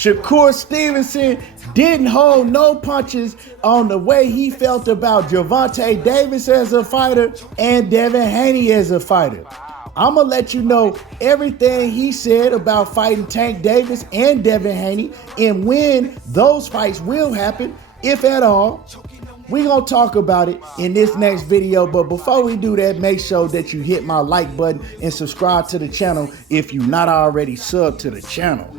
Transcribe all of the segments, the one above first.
Shakur Stevenson didn't hold no punches on the way he felt about Gervonta Davis as a fighter and Devin Haney as a fighter. I'm going to let you know everything he said about fighting Tank Davis and Devin Haney and when those fights will happen, if at all. We're going to talk about it in this next video, but before we do that, make sure that you hit my like button and subscribe to the channel if you're not already subbed to the channel.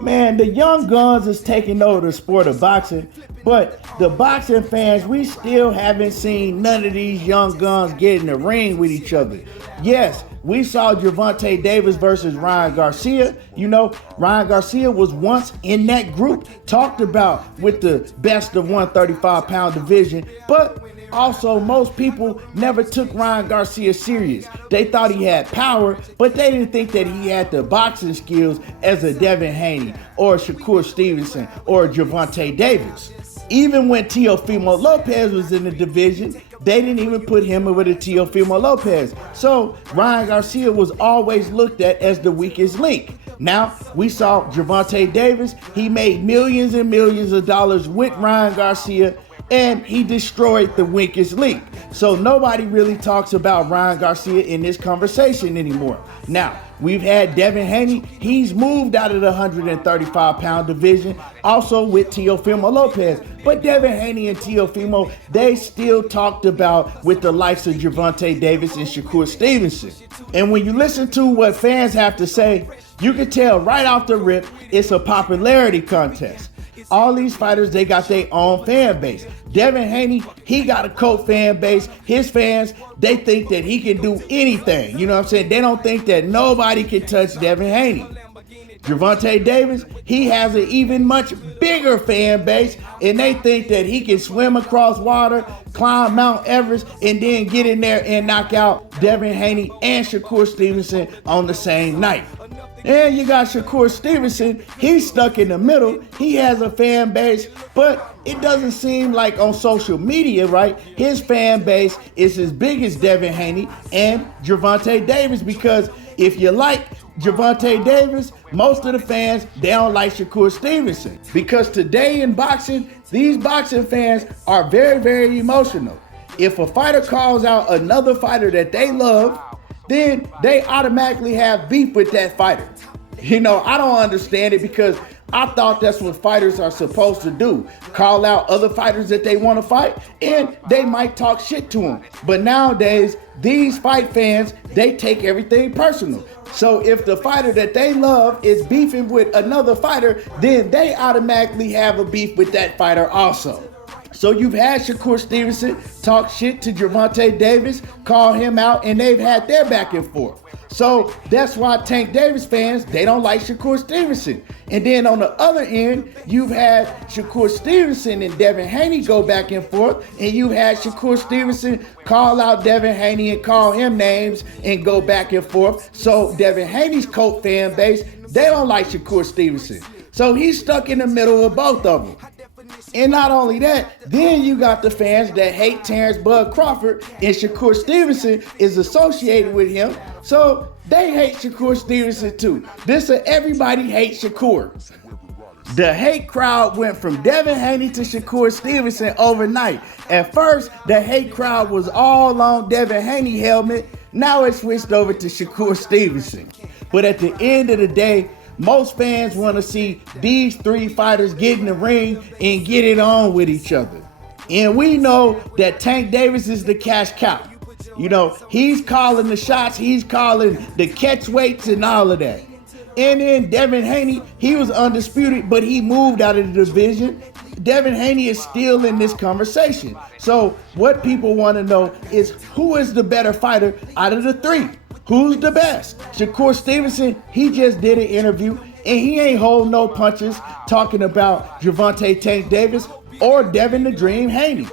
Man, the young guns is taking over the sport of boxing, but the boxing fans, we still haven't seen none of these young guns get in the ring with each other. Yes, we saw Gervonta Davis versus Ryan Garcia. You know, Ryan Garcia was once in that group, talked about with the best of 135-pound division, but also, most people never took Ryan Garcia serious. They thought he had power, but they didn't think that he had the boxing skills as a Devin Haney or Shakur Stevenson or Gervonta Davis. Even when Teofimo Lopez was in the division, they didn't even put him over to Teofimo Lopez. So Ryan Garcia was always looked at as the weakest link. Now, we saw Gervonta Davis. He made millions and millions of dollars with Ryan Garcia, and he destroyed the weakest link. So nobody really talks about Ryan Garcia in this conversation anymore. Now, we've had Devin Haney. He's moved out of the 135-pound division, also with Teofimo Lopez. But Devin Haney and Teofimo, they still talked about with the likes of Gervonta Davis and Shakur Stevenson. And when you listen to what fans have to say, you can tell right off the rip, it's a popularity contest. All these fighters, they got their own fan base. Devin Haney, he got a cult fan base. His fans, they think that he can do anything. You know what I'm saying? They don't think that nobody can touch Devin Haney. Gervonta Davis, he has an even much bigger fan base, and they think that he can swim across water, climb Mount Everest, and then get in there and knock out Devin Haney and Shakur Stevenson on the same night. And you got Shakur Stevenson, he's stuck in the middle. He has a fan base, but it doesn't seem like on social media, right? His fan base is as big as Devin Haney and Gervonta Davis, because if you like Gervonta Davis, most of the fans, they don't like Shakur Stevenson. Because today in boxing, these boxing fans are very, very emotional. If a fighter calls out another fighter that they love, then they automatically have beef with that fighter. You know, I don't understand it, because I thought that's what fighters are supposed to do. Call out other fighters that they want to fight, and they might talk shit to them. But nowadays, these fight fans, they take everything personal. So if the fighter that they love is beefing with another fighter, then they automatically have a beef with that fighter also. So you've had Shakur Stevenson talk shit to Gervonta Davis, call him out, and they've had their back and forth. So that's why Tank Davis fans, they don't like Shakur Stevenson. And then on the other end, you've had Shakur Stevenson and Devin Haney go back and forth, and you had Shakur Stevenson call out Devin Haney and call him names and go back and forth. So Devin Haney's cult fan base, they don't like Shakur Stevenson. So he's stuck in the middle of both of them. And not only that, then you got the fans that hate Terrence Bud Crawford, and Shakur Stevenson is associated with him, so they hate Shakur Stevenson too. This is everybody hates Shakur. The hate crowd went from Devin Haney to Shakur Stevenson overnight. At first, the hate crowd was all on Devin Haney helmet. Now it switched over to Shakur Stevenson. But at the end of the day, most fans want to see these three fighters get in the ring and get it on with each other. And we know that Tank Davis is the cash cow. You know, he's calling the shots, he's calling the catch weights and all of that. And then Devin Haney, he was undisputed, but he moved out of the division. Devin Haney is still in this conversation. So what people want to know is, who is the better fighter out of the three? Who's the best? Shakur Stevenson, he just did an interview, and he ain't hold no punches talking about Gervonta Tank Davis or Devin the Dream Haney.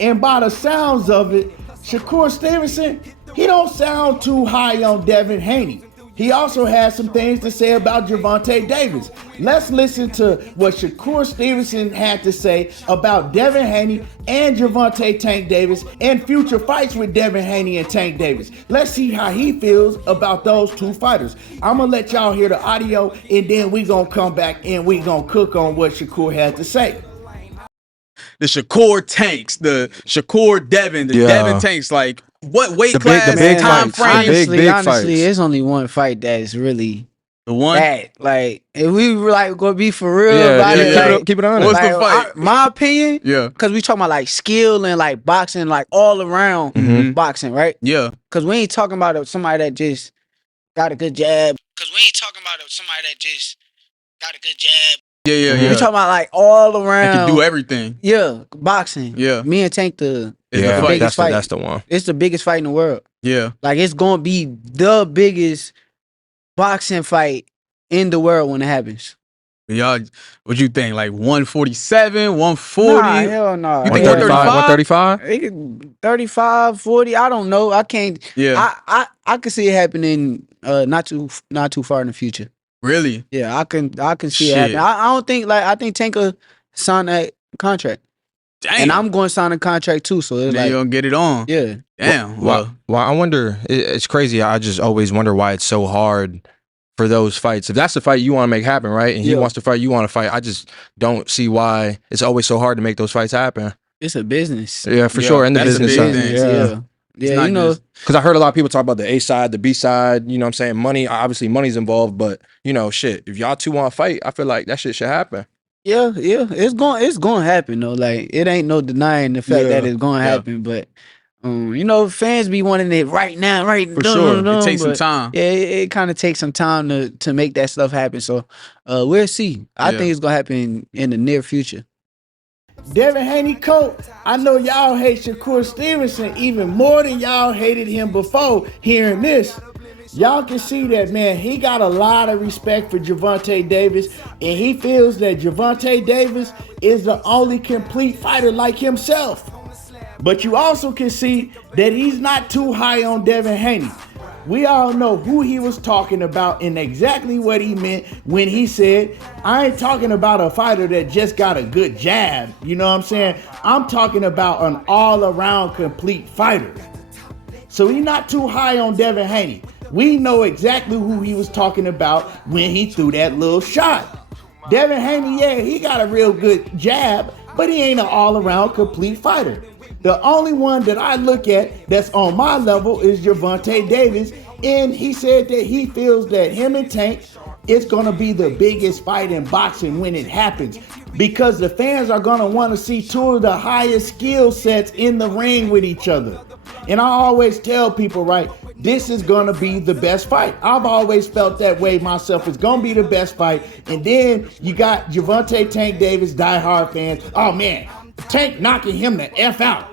And by the sounds of it, Shakur Stevenson, he don't sound too high on Devin Haney. He also has some things to say about Gervonta Davis. Let's listen to what Shakur Stevenson had to say about Devin Haney and Gervonta Tank Davis and future fights with Devin Haney and Tank Davis. Let's see how he feels about those two fighters. I'm going to let y'all hear the audio, and then we going to come back and we going to cook on what Shakur had to say. The Shakur Tanks, the Shakur Devin, the Devin Tanks, like what weight class, big time frame? Honestly, it's only one fight that is really the one. That, like, if we were like gonna be for real about it, like, keep it on. What's like, the fight? My opinion, because we talking about like skill and like boxing, like all around boxing, right? Yeah, because we ain't talking about somebody that just got a good jab. Because we ain't talking about somebody that just got a good jab. Yeah. We talking about like all around. I can do everything. Yeah, boxing. Yeah. Me and Tank the biggest fight. That's the one. It's the biggest fight in the world. Yeah. Like it's gonna be the biggest boxing fight in the world when it happens. Y'all, what you think? Like 147, 140? Nah, hell no. You think 135? 35, 40. I don't know. I can't. Yeah. I can see it happening not too far in the future. Really? Yeah, I can see it happening. I don't think I think Tank will sign that contract. Damn. And I'm going to sign a contract too. So it's now like you're gonna get it on. Yeah. Damn. Well, I wonder. It's crazy. I just always wonder why it's so hard for those fights. If that's the fight you want to make happen, right? And he wants to fight, you want to fight. I just don't see why it's always so hard to make those fights happen. It's a business. Yeah, for sure. In the business side. Yeah, you know. Because I heard a lot of people talk about the A side, the B side, you know what I'm saying? Money, obviously money's involved, but you know, shit, if y'all two want to fight, I feel like that shit should happen. Yeah. It's going to happen though. Like it ain't no denying the fact that it's going to happen, but you know, fans be wanting it right now, right? For sure. It takes some time. Yeah, it kind of takes some time to make that stuff happen. So we'll see. I think it's gonna happen in the near future. Devin Haney coach, I know y'all hate Shakur Stevenson even more than y'all hated him before hearing this. Y'all can see that, man, he got a lot of respect for Gervonta Davis, and he feels that Gervonta Davis is the only complete fighter like himself. But you also can see that he's not too high on Devin Haney. We all know who he was talking about and exactly what he meant when he said, I ain't talking about a fighter that just got a good jab. You know what I'm saying? I'm talking about an all-around complete fighter. So he's not too high on Devin Haney. We know exactly who he was talking about when he threw that little shot. Devin Haney, he got a real good jab, but he ain't an all-around complete fighter. The only one that I look at that's on my level is Gervonta Davis, and he said that he feels that him and Tank is going to be the biggest fight in boxing when it happens, because the fans are going to want to see two of the highest skill sets in the ring with each other. And I always tell people, right, this is going to be the best fight. I've always felt that way myself. It's going to be the best fight. And then you got Gervonta Tank Davis, diehard fans. Oh, man, Tank knocking him the F out.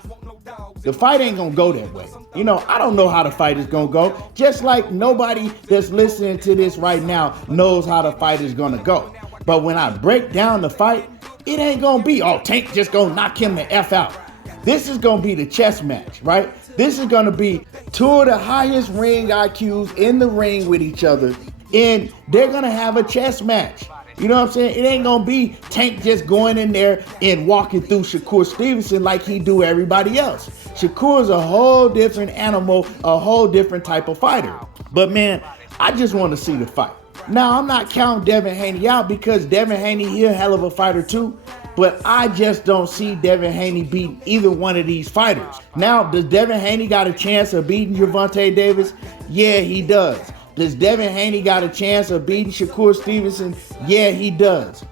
The fight ain't gonna go that way. You know, I don't know how the fight is gonna go. Just like nobody that's listening to this right now knows how the fight is gonna go. But when I break down the fight, it ain't gonna be, oh, Tank just gonna knock him the F out. This is gonna be the chess match, right? This is gonna be two of the highest ring IQs in the ring with each other, and they're gonna have a chess match. You know what I'm saying? It ain't gonna be Tank just going in there and walking through Shakur Stevenson like he do everybody else. Shakur's a whole different animal, a whole different type of fighter. But man, I just want to see the fight. Now, I'm not counting Devin Haney out because Devin Haney, he a hell of a fighter too. But I just don't see Devin Haney beating either one of these fighters. Now, does Devin Haney got a chance of beating Gervonta Davis? Yeah, he does. Does Devin Haney got a chance of beating Shakur Stevenson? Yeah, he does.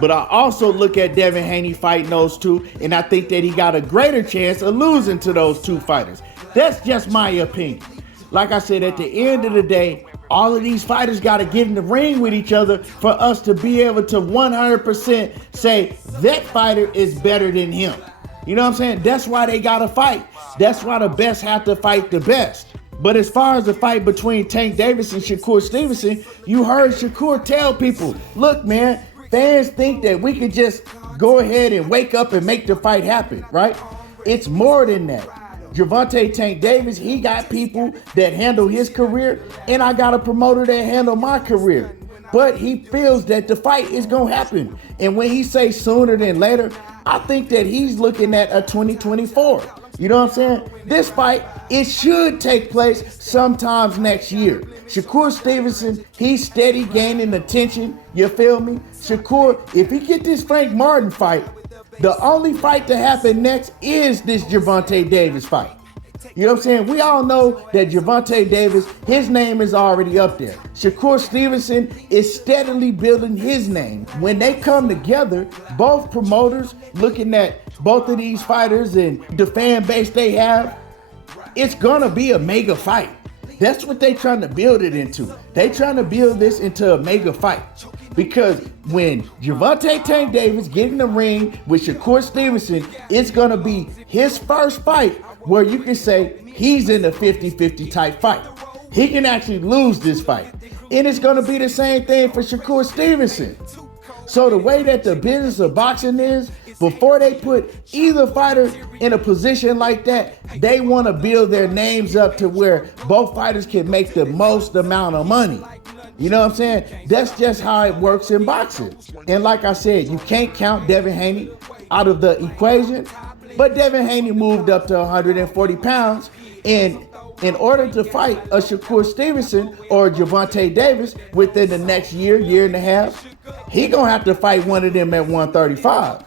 But I also look at Devin Haney fighting those two, and I think that he got a greater chance of losing to those two fighters. That's just my opinion. Like I said, at the end of the day, all of these fighters got to get in the ring with each other for us to be able to 100% say that fighter is better than him. You know what I'm saying? That's why they got to fight. That's why the best have to fight the best. But as far as the fight between Tank Davis and Shakur Stevenson, you heard Shakur tell people, look, man, fans think that we could just go ahead and wake up and make the fight happen, right? It's more than that. Gervonta Tank Davis, he got people that handle his career, and I got a promoter that handle my career. But he feels that the fight is going to happen. And when he says sooner than later, I think that he's looking at a 2024. You know what I'm saying? This fight, it should take place sometimes next year. Shakur Stevenson, he's steady gaining attention. You feel me? Shakur, if he get this Frank Martin fight, the only fight to happen next is this Gervonta Davis fight. You know what I'm saying? We all know that Gervonta Davis, his name is already up there. Shakur Stevenson is steadily building his name. When they come together, both promoters looking at both of these fighters and the fan base they have, it's gonna be a mega fight. That's what they trying to build it into. They trying to build this into a mega fight. Because when Gervonta Tank Davis get in the ring with Shakur Stevenson, it's gonna be his first fight where you can say he's in a 50-50 type fight. He can actually lose this fight. And it's gonna be the same thing for Shakur Stevenson. So the way that the business of boxing is, before they put either fighter in a position like that, they wanna build their names up to where both fighters can make the most amount of money. You know what I'm saying? That's just how it works in boxing. And like I said, you can't count Devin Haney out of the equation. But Devin Haney moved up to 140 pounds, and in order to fight a Shakur Stevenson or Gervonta Davis within the next year, year and a half, he gonna have to fight one of them at 135.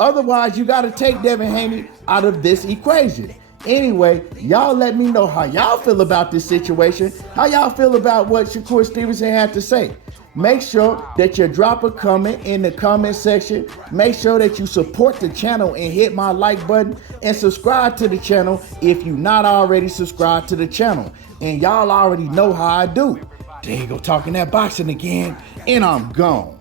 Otherwise, you gotta take Devin Haney out of this equation. Anyway, y'all let me know how y'all feel about this situation, how y'all feel about what Shakur Stevenson had to say. Make sure that you drop a comment in the comment section. Make sure that you support the channel and hit my like button and subscribe to the channel if you're not already subscribed to the channel. And y'all already know how I do. There you go, talking that boxing again, and I'm gone.